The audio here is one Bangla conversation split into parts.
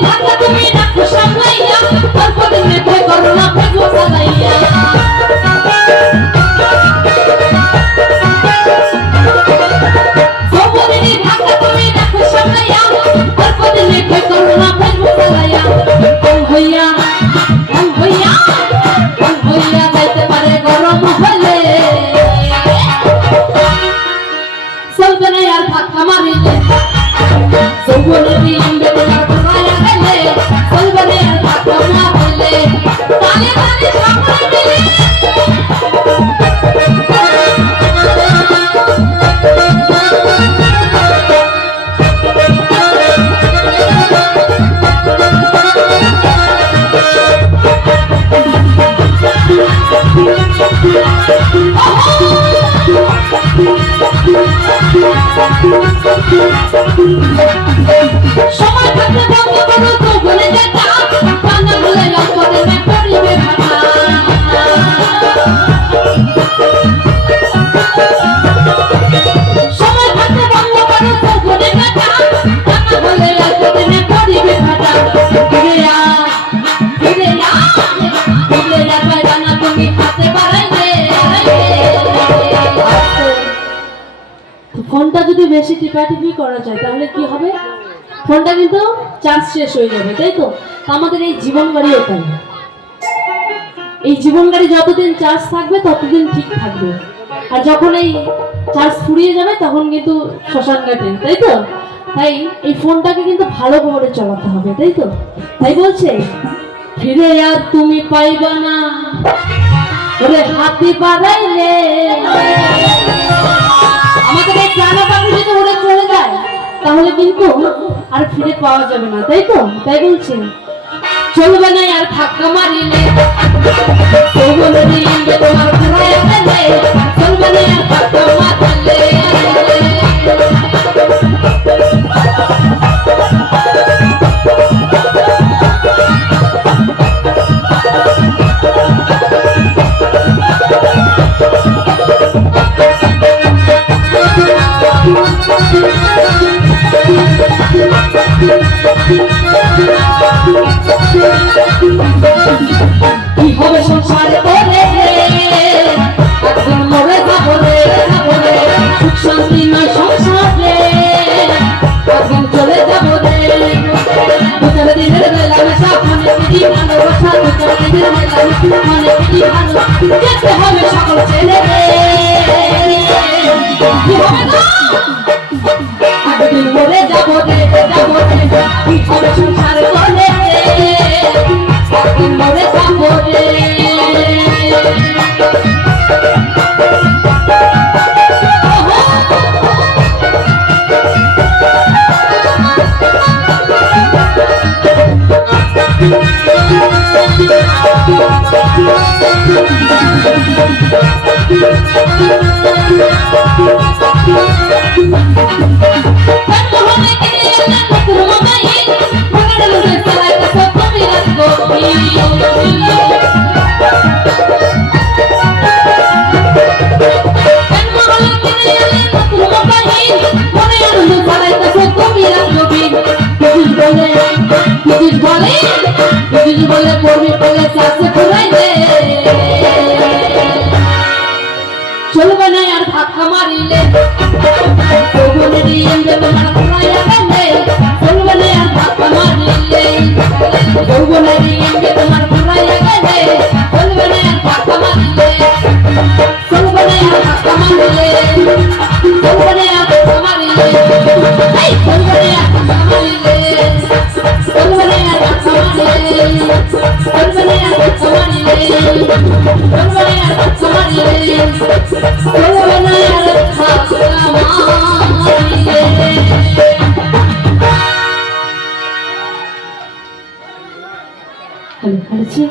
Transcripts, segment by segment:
ঢাকা তুমি ডাকো সামলাইয়া অল্প দিনে ভয় করো না ভেগো চালাইয়া ঢাকা তুমি ডাকো সামলাইয়া অল্প দিনে ভয় করো না ভেগো চালাইয়া হইয়া যাইতে পারে গরম হলে চলবে না আর ধাক্কা মারিলে যৌবনের দিন বেদনার ঘুরাইয়া গেলে চলবে না আর ধাক্কা মারিলে তালে তালে সকলে মিলে সময় থাকতে বন্ধ করো তো বলে যেটা বাংলা বলে লম্বরে না করিবে ভাটা সময় থাকতে বন্ধ করো তো বলে যেটা বাংলা বলে লম্বরে না করিবে ভাটা ফিরে পাইবা না তুমি হাতে বাড়াইলে ফোনটা যদি বেশি টিপাটিপি করা যায় তাহলে কি হবে ফোনটা কিন্তু চার্জ শেষ হয়ে যাবে তাই তো আমাদের এই জীবন গাড়িও তাই এই জীবন গাড়ি যতদিন চার্জ থাকবে ততদিন ঠিক থাকবে আর যখন এই চার্জ ফুরিয়ে যাবে তখন কিন্তু শ্মশান ঘাটে তাই তো তাই এই ফোনটাকে কিন্তু ভালো করে চালাতে হবে তাই তো তাই বলছে ফিরে আর তুমি পাইবা না ওরে হাতে বাড়াইলে আমাদের এই প্রাণা পাখি যদি উড়ে চলে যায় তাহলে কিন্তু আর ফিরে পাওয়া যাবে না তাই তো তাই বলছে চলবে না আর ধাক্কা মারিলে চলবে তোমার ঘুরাইয়া গেলে চলবে না আর ধাক্কা মারলে কি হবে সংসারে বলে একদিন মরে যাবো রে সুখ শান্তি নয় সংসারে একদিন চলে যাবো রে দুচার দিনের মেলামেশা মনে পিটি ভালোবাসা দুচার দিনের মেলামেশা মনে পিটি ভালো যেতে হবে সকল ছেলে রে কি হবে না একদিন মরে যাবো রে কি হবে সংসারে বলে একদিন মরে যাবো রে বলে পড়বি বলে চাষে ঘুরাই দে চলবে না আর ধাক্কা মারিলে তোমার ঘুরাইয়া গেলে চলবে না আর ধাক্কা মারিলে তোমার ঘুরাইয়া গেলে চলবে না আর ধাক্কা মারিলে চলবে না আর ধাক্কা মারিলে চলবে না আর ধাক্কা মারিলে চলবে না আর ধাক্কা মারিলে চলবে না আর ধাক্কা মারিলে চলবে না আর ধাক্কা মারিলে চলবে না আর ধাক্কা মারিলে চলবে না আর ধাক্কা মারিলে হয়েছে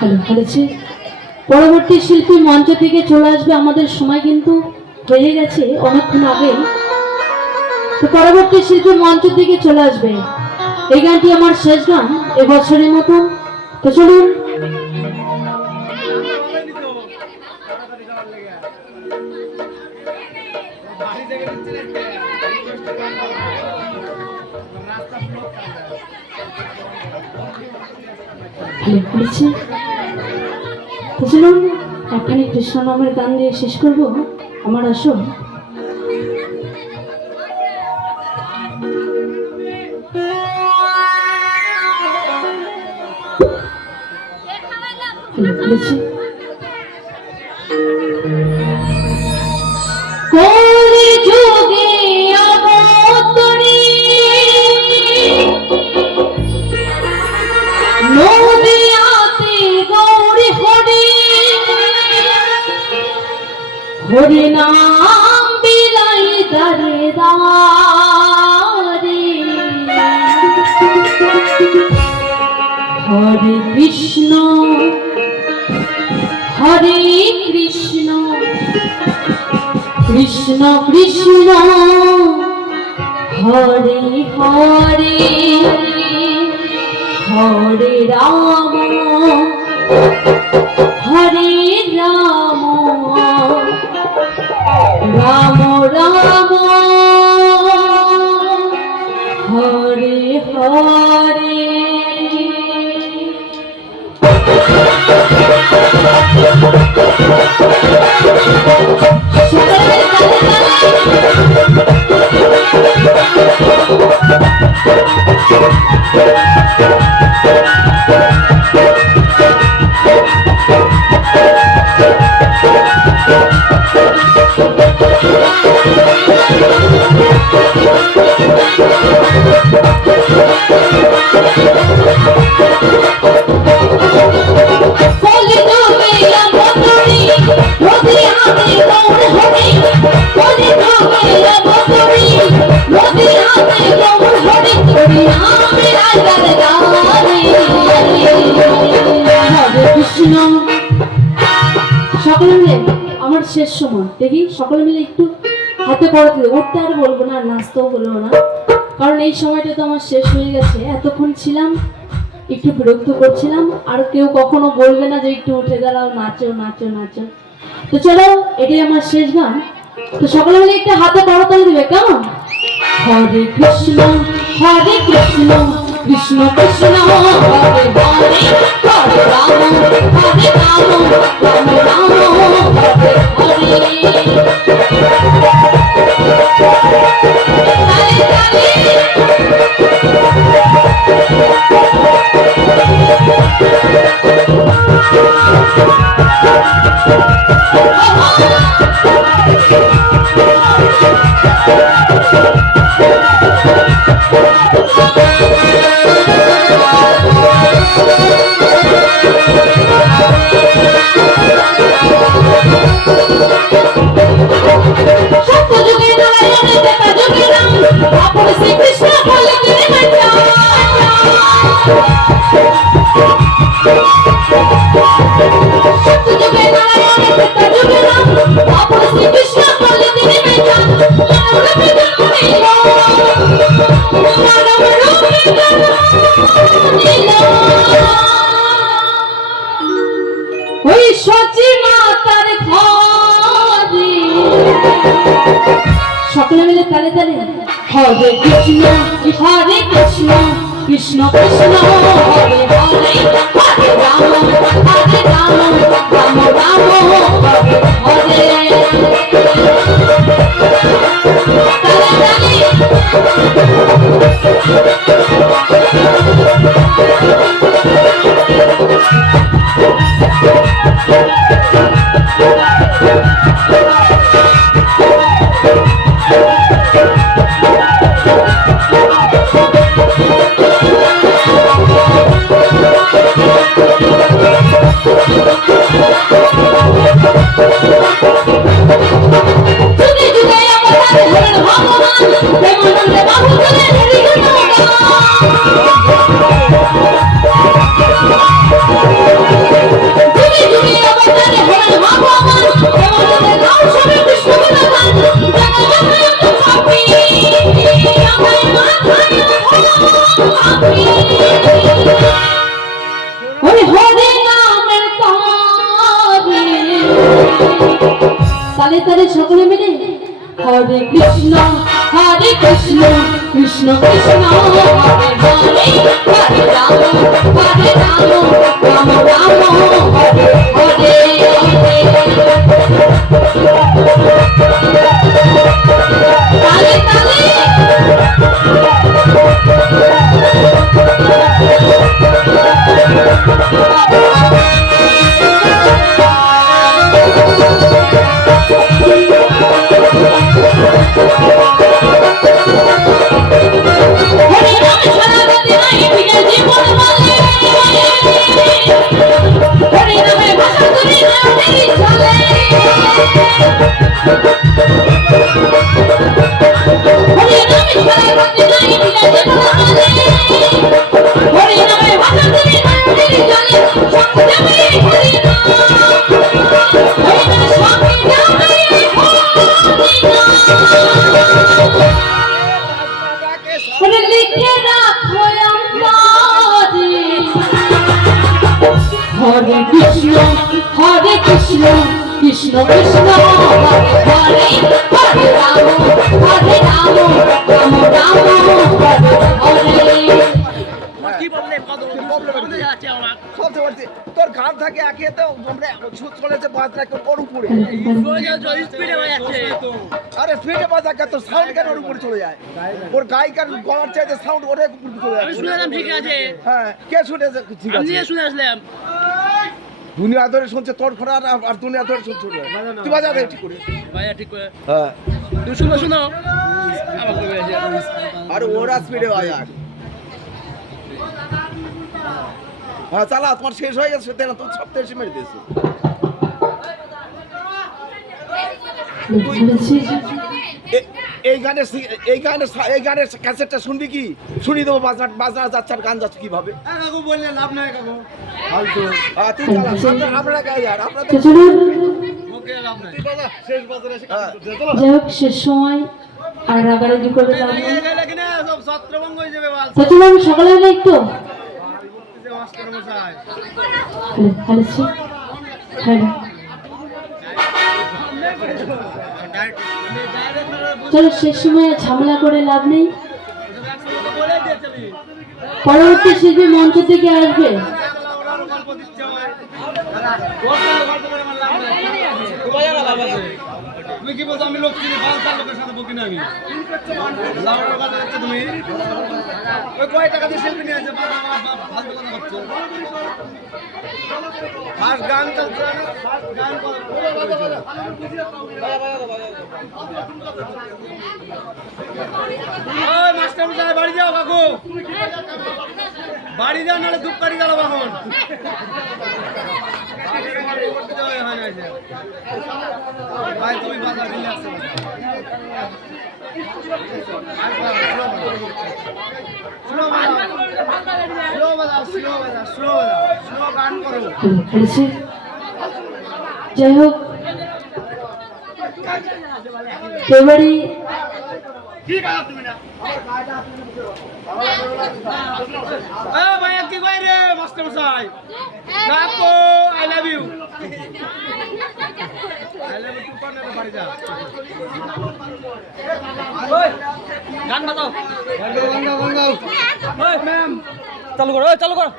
হ্যালো হয়েছে। পরবর্তী শিল্পী মঞ্চ থেকে চলে আসবে, আমাদের সময় কিন্তু হয়ে গেছে অনেকক্ষণ আগে। তো পরবর্তী শিল্পী মঞ্চ থেকে চলে আসবে। এই গানটি আমার শেষ গান এবছরের মতো। তো চলুন। চলুন একখানি কৃষ্ণ নামের গান দিয়ে শেষ করবো আমার আসল। হরি নাম বিলাই দারে দারে, হরে কৃষ্ণ কৃষ্ণ কৃষ্ণ হরে হরে, হরে রাম হরে রাম, রাম রাম হরে হরে। সকলে মিলে আমার শেষ সময় দেখি, সকলে মিলে একটু হাতে পড়া দিলে, উঠতে আর বলবো না, নাচতেও বলবো না, কারণ এই সময়টা তো আমার শেষ হয়ে গেছে। এতক্ষণ ছিলাম, একটু বিরক্ত করছিলাম, আর কেউ কখনো বলবে না যে একটু উঠে দাঁড়াও, নাচো নাচো নাচো। তো চলো, এটাই আমার শেষ গান। তো সকলে মিলে একটু হাতে করতালি দিবে, কেমন? হরে কৃষ্ণ কৃষ্ণ কৃষ্ণ হরে হরে, হরে রাম হরে রাম, রাম রাম হরে হরে। সকলে মিলে তালে তালে হরে কৃষ্ণ কৃষ্ণ কৃষ্ণ কৃষ্ণ হরে হরে, হরে রাম রাম রাম হরে হরে। Thank you. তালে তালে সকলে মিলে হরে কৃষ্ণ কৃষ্ণ কৃষ্ণ হরে হরে হরে রাম রাম রাম হরে হরে তালে তালে হরে কৃষ্ণ কৃষ্ণ কৃষ্ণ হরে হরে রাম রাম রাম হরে কি প্রবলেম আছে আমার সবচেয়ে বলছি তোর গান থাকে একে তো আমরা চলেছে বাজনা কেউ ওর উপরে স্পিডে বাজাচ্ছে আরে স্পিডে বাজা কেন তোর সাউন্ড কেন ওর উপরে চলে যায় ওর গায়িকার গলার চাইতে সাউন্ড ওর উপরে চলে যায় আমি শুনলাম ঠিক আছে হ্যাঁ কে শুনেছে ঠিক আছে আমি শুনে আসলাম দুনিয়া ধরে শুনছে তোর খরা আর দুনিয়া ধরে শুনছে তুই বাজা দে ঠিক করে বাজা ঠিক করে হ্যাঁ তুই শুনো শুনো আরে ওরা স্পিডে বাজা হ্যাঁ চালা তোমার শেষ হয়ে গেছে তেনা তুই সপ্তাহে এসে মেরে দিয়েছিস এই গানের ক্যাসেটটা শুনবি কি শুনি দেবো বাজনা যাচ্ছে আর গান যাচ্ছে কিভাবে বললে লাভ নাই কাকু ফালতু তুই চালা আপনারা গায়ে আর আপনারা শেষ বাজারে এসে যাই হোক শেষ সময় আর রাগারাগি করে লাভ নেই সব ছত্রভঙ্গ হয়ে যাবে সকালে হলে একটু চলো শেষ সময় ঝামেলা করে লাভ নেই পরবর্তী শিল্পী মঞ্চ থেকে আসবে তুমি কি বলছো আমি লোক চিনি বালতার লোকের সাথে বকি না আমি লাউডার কথা হচ্ছে তুমি ওই কয় টাকা দিয়ে শিল্পী নিয়ে আছে ফালতু কথা করছো ফার্স্ট গান চলছে ফার্স্ট গান ওই মাস্টার মশাই বাড়ি যাও কাকু বাড়ি যাও নাহলে দুঃখ কাটি গেল এখন ভাই তুমি বাজার রিল্যাক্স যাই হোক এবারে ভাইয়া কি কয় রে মাস্টার মশাই কাকু আই লাভ ইউ গান বাজাও ম্যাম চালু করো চালু করো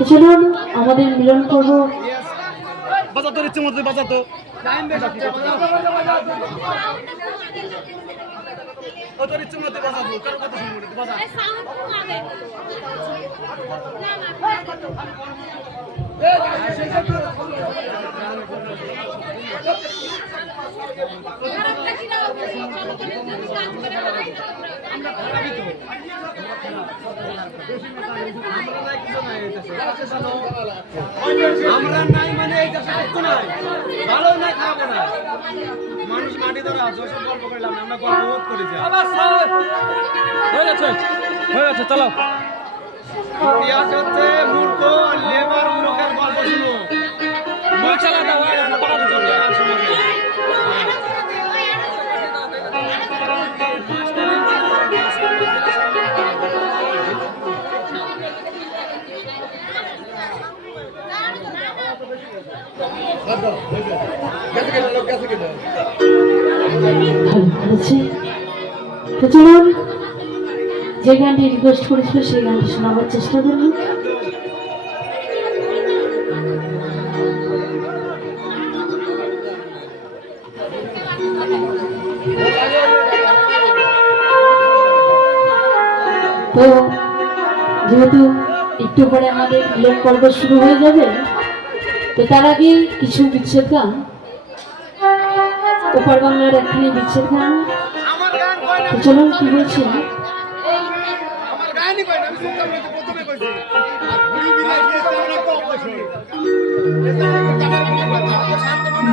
চলুন আমাদের মিলন করবো বাজা তোর ইচ্ছে মতো বাজা তো তোর ইচ্ছে মতো বাজাবো কারো কথা শুনবো বাজা আমরা নাই মানে এই দেশে কিছু নাই ভালো নাই খাবো না মানুষ মাটি ধরা যশোর গল্প করলাম আমরা গল্প বোধ করেছি হয়ে গেছে চলো ইতিহাস হচ্ছে মূর্খ লেবার মূর্খের গল্প শুনো মশলা দেওয়া পাড়া চলে ভালো করেছে। তো চলুন যে গানটি রিকোয়েস্ট করেছিল সেই গানটি শোনাবার চেষ্টা করুন। তো যেহেতু একটু পরে আমাদের মিলন পর্ব শুরু হয়ে যাবে, তো তার আগে কিছু বিচ্ছেদ গান, ওপার বাংলার একখানি বিচ্ছেদ গান। তো চলুন কি বলছি,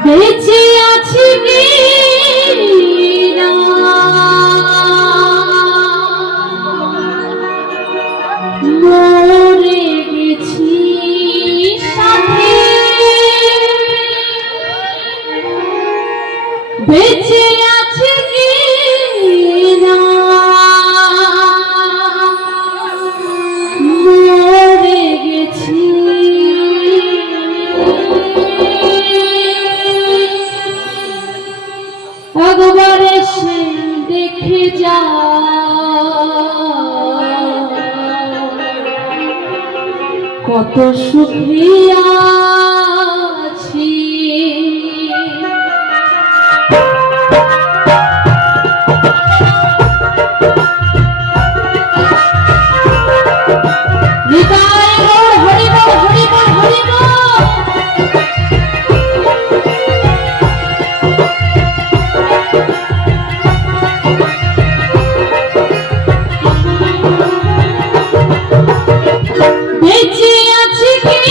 বেঁচে আছি কি না মরে গেছি সাথে, বেঁচে আছি কি না মরে গেছি, একবার এসে দেখে যা কত সুখী আছি। নিতাই গৌর হরি বল, হরি বল, হরি বল। বেঁচে আছি কি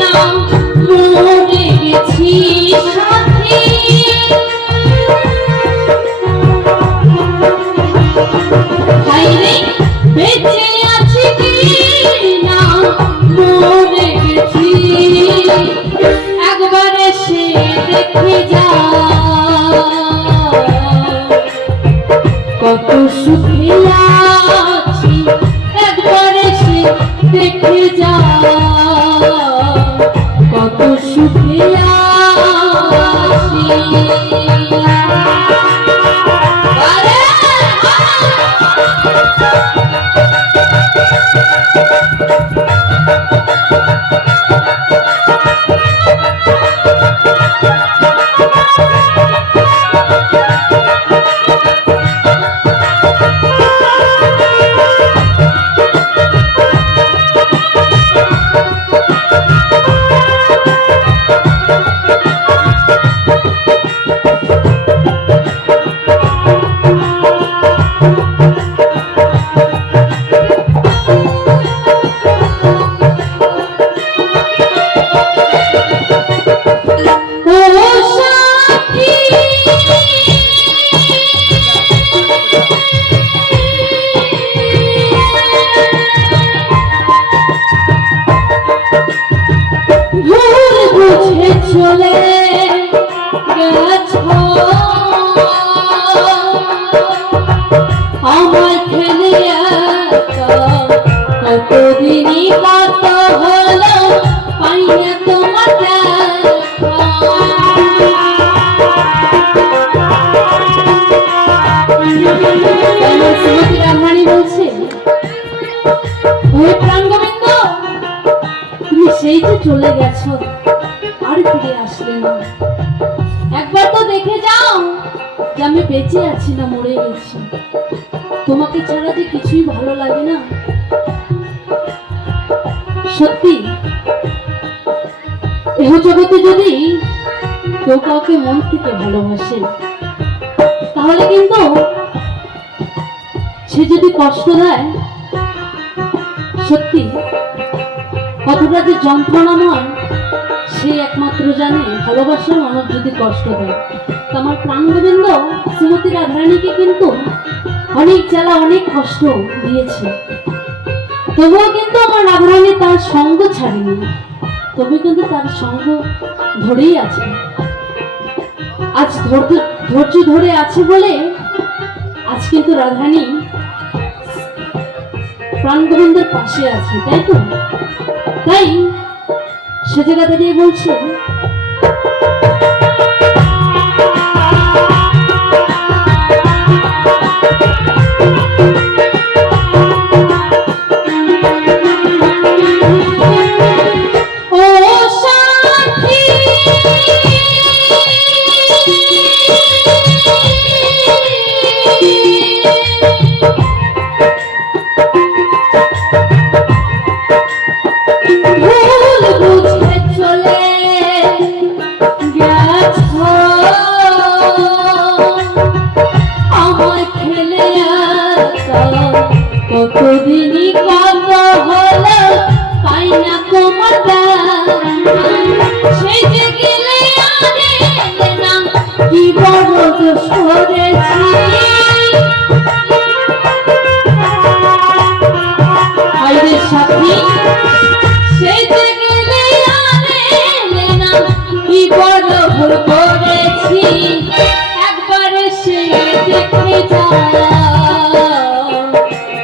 না মরে গেছি সাথী, হায়রে বেঁচে আছি কি না মরে গেছি, একবার এসে দেখে যা কত সুখী আছি, একবার এসে দেখে যা কত সুখী আছি। আরে চলে গেছো আমায় ফেলে কতদিনই কত হলো পাই না তোমার রামানি বলছে, ওই প্রাণ গোবিন্দ তুমি সেই যে চলে গেছো আর ফিরে আসলে না, একবার তো দেখে যাও যে আমি বেঁচে আছি না মরে গেছি, তোমাকে ছাড়া যে কিছুই ভালো লাগে না। সত্যি এহ জগতে যদি কেউ কাউকে মন থেকে ভালোবাসে তাহলে কিন্তু সে যদি কষ্ট দেয়, সত্যি কতটা যে যন্ত্রণাময় সে একমাত্র জানে। ভালোবাসার মানুষ যদি কষ্ট দেয়, আমার প্রাণ গোবিন্দ শ্রীমতী রাধারানীকে কিন্তু অনেক জ্বালা অনেক কষ্ট দিয়েছে, তবুও কিন্তু আমার রাধারানী তার সঙ্গ ছাড়েনি, তবু কিন্তু তার সঙ্গ ধরেই আছে। আজ ধৈর্য ধরে আছে বলে আজ কিন্তু রাধারানী প্রাণ গোবিন্দের পাশে আছে, তাই তো? তাই সে জায়গা দাঁড়িয়ে বলছে, কতদিনই কত হলো পাই না তোমার সেই যে গেলে আরে না কি বড় দোষ করেছি আইরে সাথী সেই যে গেলে আরে না কি বড় ভুল করেছি একবার সে দেখে যা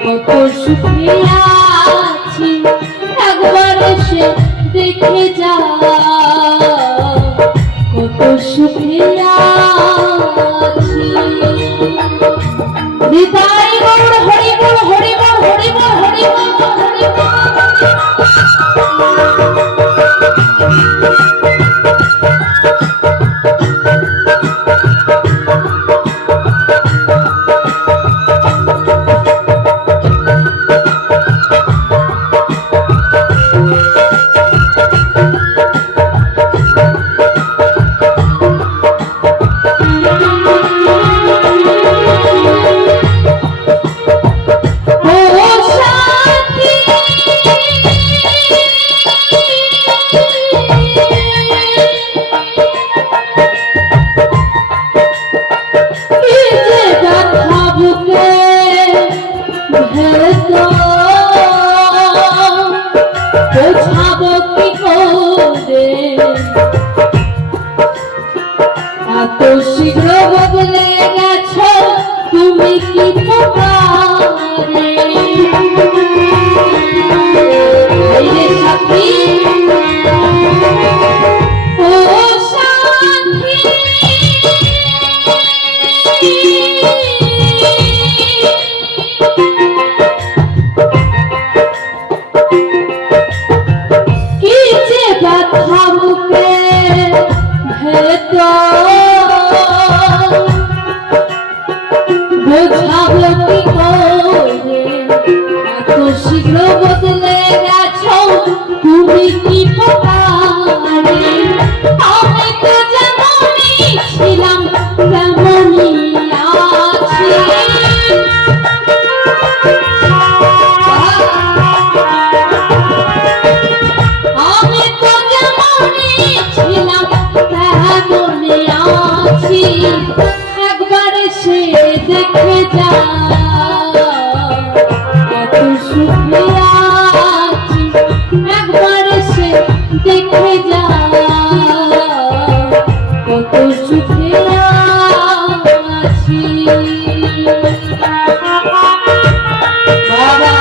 কত সুখে আছি একবার সে দেখে যা কত সুখে আছি হৃদয় গৌর হরি বল হরি বল হরি বল হরি বল হরি বল এত শীঘ্র বদলে গেছো তুমি কি পারে সাথী ও সাথী কি যে ব্যথা বুকে বোঝাবো কি করে এত শীঘ্র বদলে গেছো তুমি কি পারে আমি তো যেমনই ছিলাম তেমনই আছি আমি তো যেমনই ছিলাম তেমনই আছি একবার সে দেখে যা কত সুখে আছি একবার সে দেখে যা কত সুখে আছি বাবা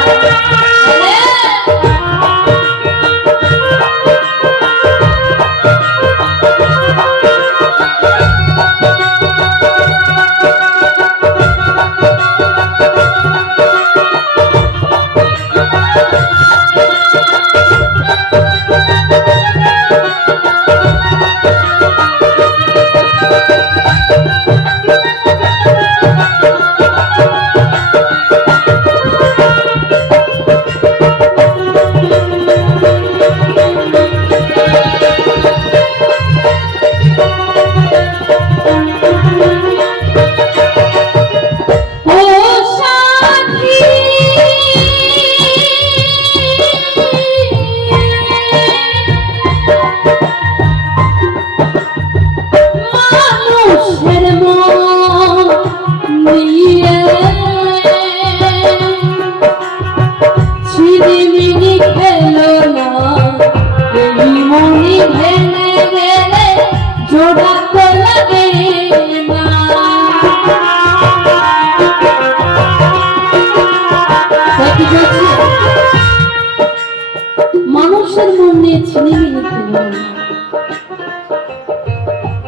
মানুষের মন নিয়ে ছিনিমিনি খেলো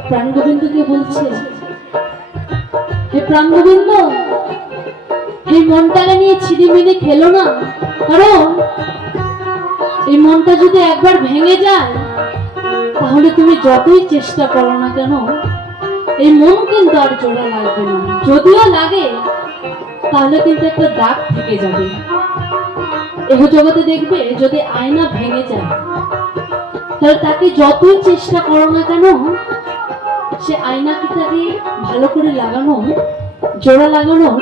প্রাণ গোবিন্দকে বলছে হে প্রাণ গোবিন্দ এই মনটাকে নিয়ে ছিনিমিনি খেলো না কারণ এই মনটা যদি একবার ভেঙে যায় তাহলে তুমি যতই চেষ্টা করো না কেন এই মন কিন্তু আর জোড়া লাগবে না যদিও লাগে তাহলে কিন্তু একটা দাগ থেকে যাবে এহ জগতে দেখবে যদি আয়না ভেঙে যায় তাহলে তাকে যতই চেষ্টা করো না কেন সে আয়নাকে তাকে ভালো করে লাগানো জোড়া লাগানোর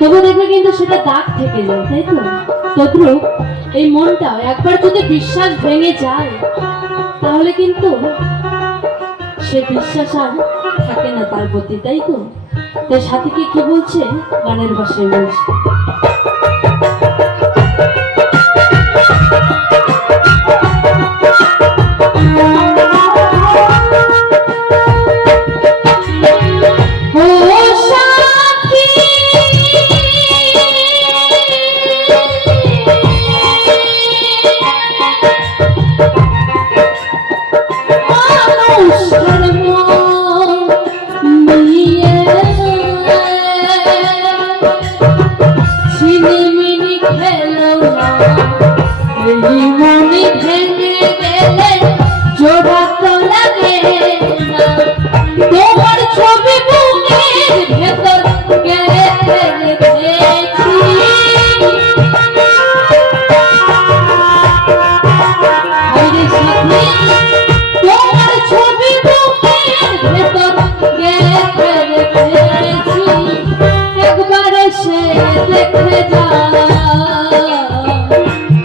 তবু দেখবে কিন্তু সেটা দাগ থেকে যায়, তাই তো? তদ্রুপ এই মনটা একবার যদি বিশ্বাস ভেঙে যায় তাহলে কিন্তু সে বিশ্বাস আর থাকে না তার প্রতি, তাই তো? তাই সাথীকে কি বলছে, গানের ভাষায় বলছে, ও সাথী মানুষের মন নিয়ে ছিনিমিনি খেলো না, এই মনে ভেঙে গেলে জোড়া তো লাগে না। তোমার ছবি বুকের ভেতর গেঁথে রেখেছি, হায়রে সাথী তোমার ছবি বুকের ভেতর গেঁথে রেখেছি। একবার এসে দেখে যা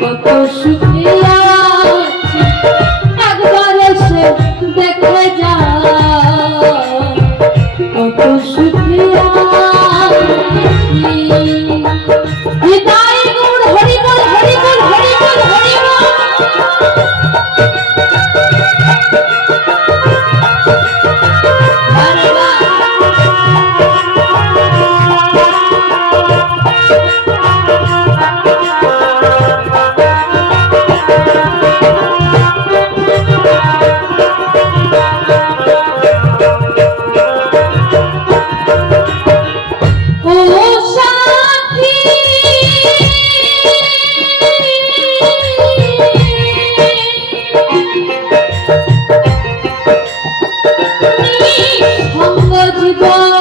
কত সুখে আছি, একবার এসে দেখে যা কত সুখে আছি। হৃদয় গুড় হরি বল হরি বল হরি বল হরি বল। আরে বাহ! ও সাথী সঙ্গ জীবন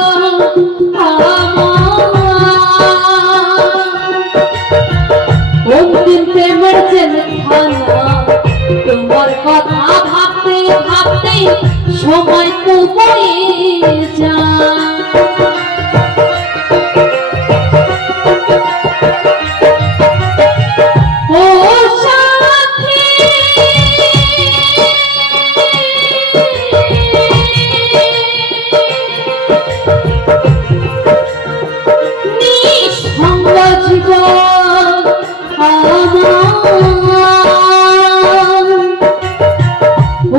অন্তিম প্রেমের জেলখানা, তোমার কথা ভাবতে ভাবতে সময় তো বয়ে যায়। ও সাথী নিঃসঙ্গ জীবন আমার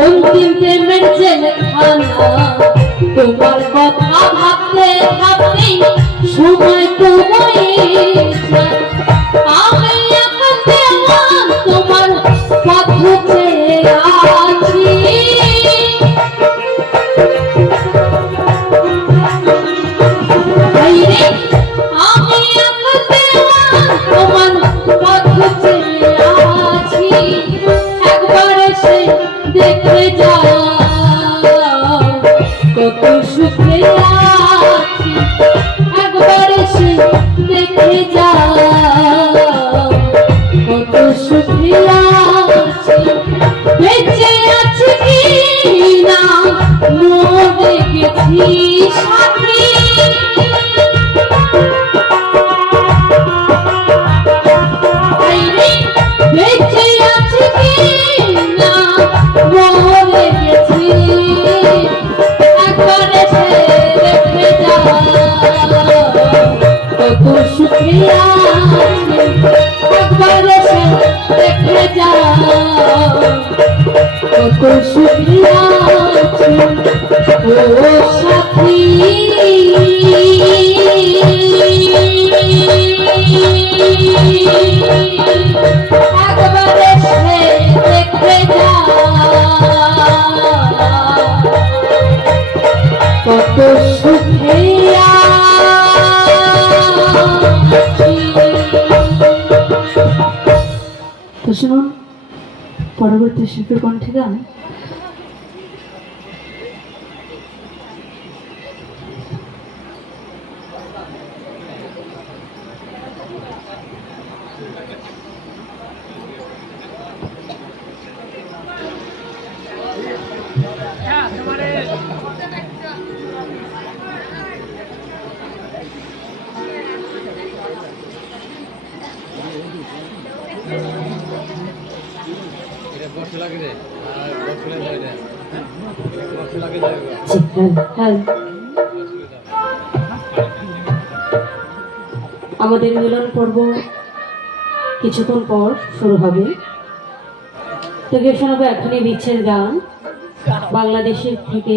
অন্তিম প্রেমের জেলখানা, তোমার কথা ভাবতে ভাবতে সময় তো বয়ে যায়। আমি এখন দেওয়ান তোমার পথ চেয়ে আছি, হায়রে আমি এখন দেওয়ান তোমার পথ চেয়ে আছি। একবার এসে দেখে যা কত সুখে আছি, একবার এসে দেখে যা কত সুখে আছি। বেঁচে আছি কি না মরে গেছি সাথী, হায়রে বেঁচে আছি কি না মরে গেছি। একবার এসে দেখে যা কত সুখে আছি, একবার এসে দেখে যা কত সুখে আছি। ও সাথী একবার এসে দেখে যা কত সুখে আছি। তো শুনুন পরবর্তী শিল্পীর কণ্ঠে গান। জি, হ্যাঁ। আমাদের মিলন পর্ব কিছুক্ষণ পর শুরু হবে। তো শোনাবো এখনই বিচ্ছের গান বাংলাদেশের থেকে।